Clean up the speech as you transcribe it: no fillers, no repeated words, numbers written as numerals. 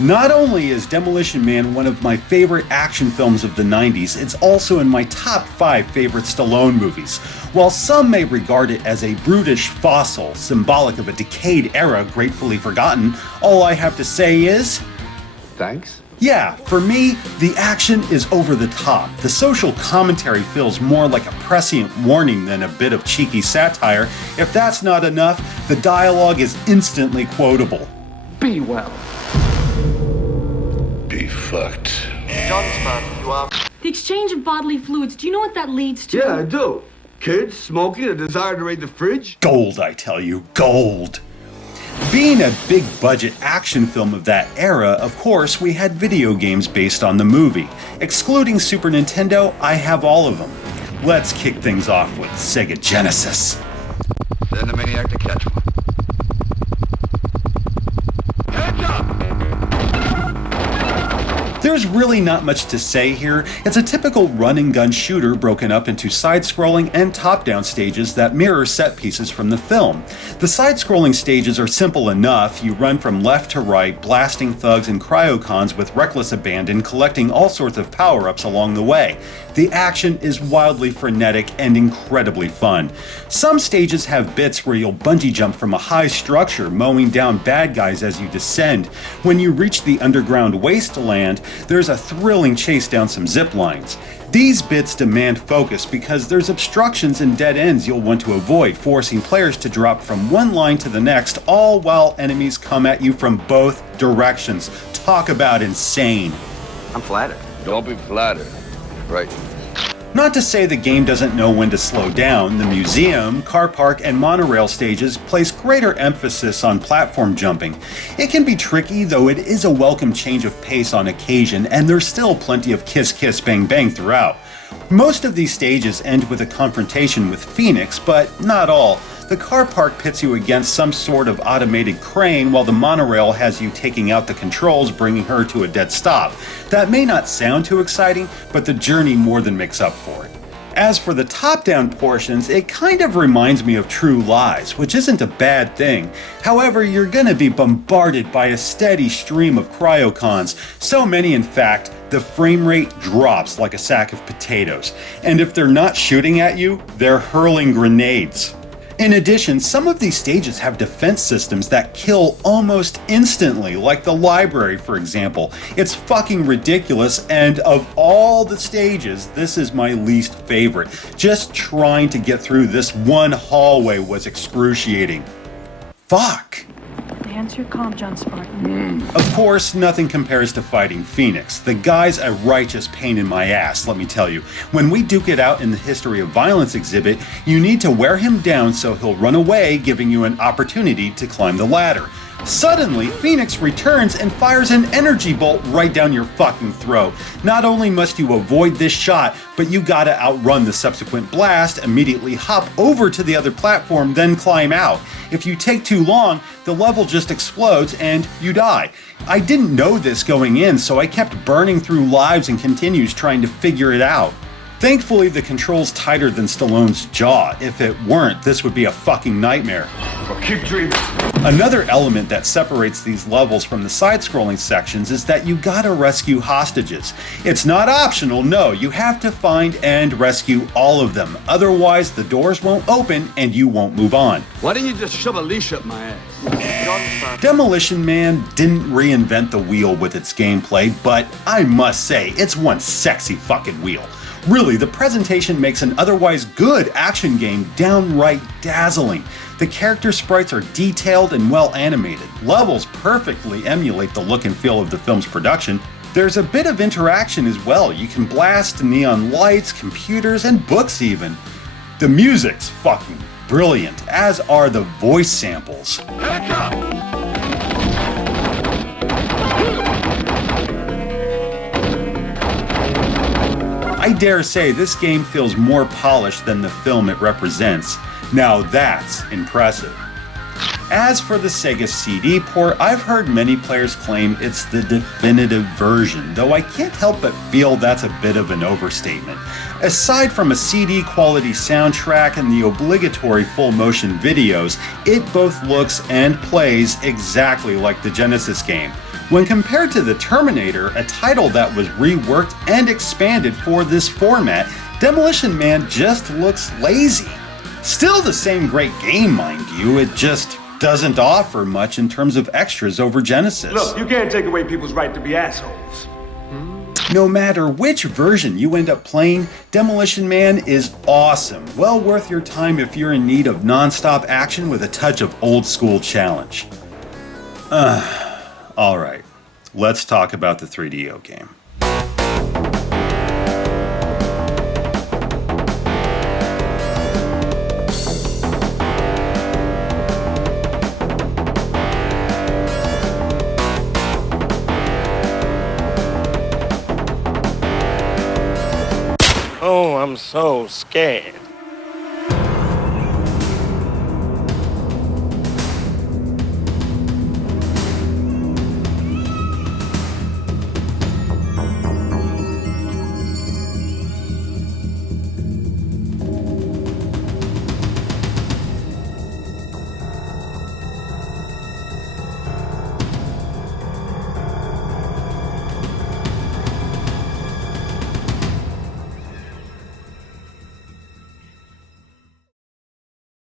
Not only is Demolition Man one of my favorite action films of the 90s, it's also in my top 5 favorite Stallone movies. While some may regard it as a brutish fossil, symbolic of a decayed era gratefully forgotten, all I have to say is... Thanks. Yeah, for me, the action is over the top. The social commentary feels more like a prescient warning than a bit of cheeky satire. If that's not enough, the dialogue is instantly quotable. Be well. Be fucked. Johnsman, you are... The exchange of bodily fluids, do you know what that leads to? Yeah, I do. Kids, smoking, a desire to raid the fridge. Gold, I tell you, gold. Being a big budget action film of that era, of course, we had video games based on the movie. Excluding Super Nintendo, I have all of them. Let's kick things off with Sega Genesis. Send the maniac to catch one. Heads up! There's really not much to say here. It's a typical run-and-gun shooter broken up into side-scrolling and top-down stages that mirror set pieces from the film. The side-scrolling stages are simple enough. You run from left to right, blasting thugs and cryocons with reckless abandon, collecting all sorts of power-ups along the way. The action is wildly frenetic and incredibly fun. Some stages have bits where you'll bungee jump from a high structure, mowing down bad guys as you descend. When you reach the underground wasteland, there's a thrilling chase down some zip lines. These bits demand focus because there's obstructions and dead ends you'll want to avoid, forcing players to drop from one line to the next, all while enemies come at you from both directions. Talk about insane. I'm flattered. Don't be flattered. Right. Not to say the game doesn't know when to slow down. The museum, car park, and monorail stages place greater emphasis on platform jumping. It can be tricky, though it is a welcome change of pace on occasion, and there's still plenty of kiss kiss bang bang throughout. Most of these stages end with a confrontation with Phoenix, but not all. The car park pits you against some sort of automated crane, while the monorail has you taking out the controls, bringing her to a dead stop. That may not sound too exciting, but the journey more than makes up for it. As for the top-down portions, it kind of reminds me of True Lies, which isn't a bad thing. However, you're gonna be bombarded by a steady stream of cryocons, so many in fact, the frame rate drops like a sack of potatoes. And if they're not shooting at you, they're hurling grenades. In addition, some of these stages have defense systems that kill almost instantly, like the library, for example. It's fucking ridiculous, and of all the stages, this is my least favorite. Just trying to get through this one hallway was excruciating. Fuck. Answer your comm, John Spartan. Of course, nothing compares to fighting Phoenix. The guy's a righteous pain in my ass, let me tell you. When we duke it out in the History of Violence exhibit, you need to wear him down so he'll run away, giving you an opportunity to climb the ladder. Suddenly, Phoenix returns and fires an energy bolt right down your fucking throat. Not only must you avoid this shot, but you gotta outrun the subsequent blast, immediately hop over to the other platform, then climb out. If you take too long, the level just explodes and you die. I didn't know this going in, so I kept burning through lives and continues trying to figure it out. Thankfully, the control's tighter than Stallone's jaw. If it weren't, this would be a fucking nightmare. Well, keep dreaming. Another element that separates these levels from the side-scrolling sections is that you gotta rescue hostages. It's not optional, no, you have to find and rescue all of them. Otherwise, the doors won't open and you won't move on. Why didn't you just shove a leash up my ass? Demolition Man didn't reinvent the wheel with its gameplay, but I must say, it's one sexy fucking wheel. Really, the presentation makes an otherwise good action game downright dazzling. The character sprites are detailed and well animated. Levels perfectly emulate the look and feel of the film's production. There's a bit of interaction as well. You can blast neon lights, computers, and books even. The music's fucking brilliant, as are the voice samples. Heads up! I dare say this game feels more polished than the film it represents. Now that's impressive. As for the Sega CD port, I've heard many players claim it's the definitive version, though I can't help but feel that's a bit of an overstatement. Aside from a CD quality soundtrack and the obligatory full motion videos, it both looks and plays exactly like the Genesis game. When compared to the Terminator, a title that was reworked and expanded for this format, Demolition Man just looks lazy. Still the same great game, mind you, it just doesn't offer much in terms of extras over Genesis. Look, you can't take away people's right to be assholes. No matter which version you end up playing, Demolition Man is awesome. Well worth your time if you're in need of non-stop action with a touch of old school challenge. Alright, let's talk about the 3DO game. Oh, I'm so scared.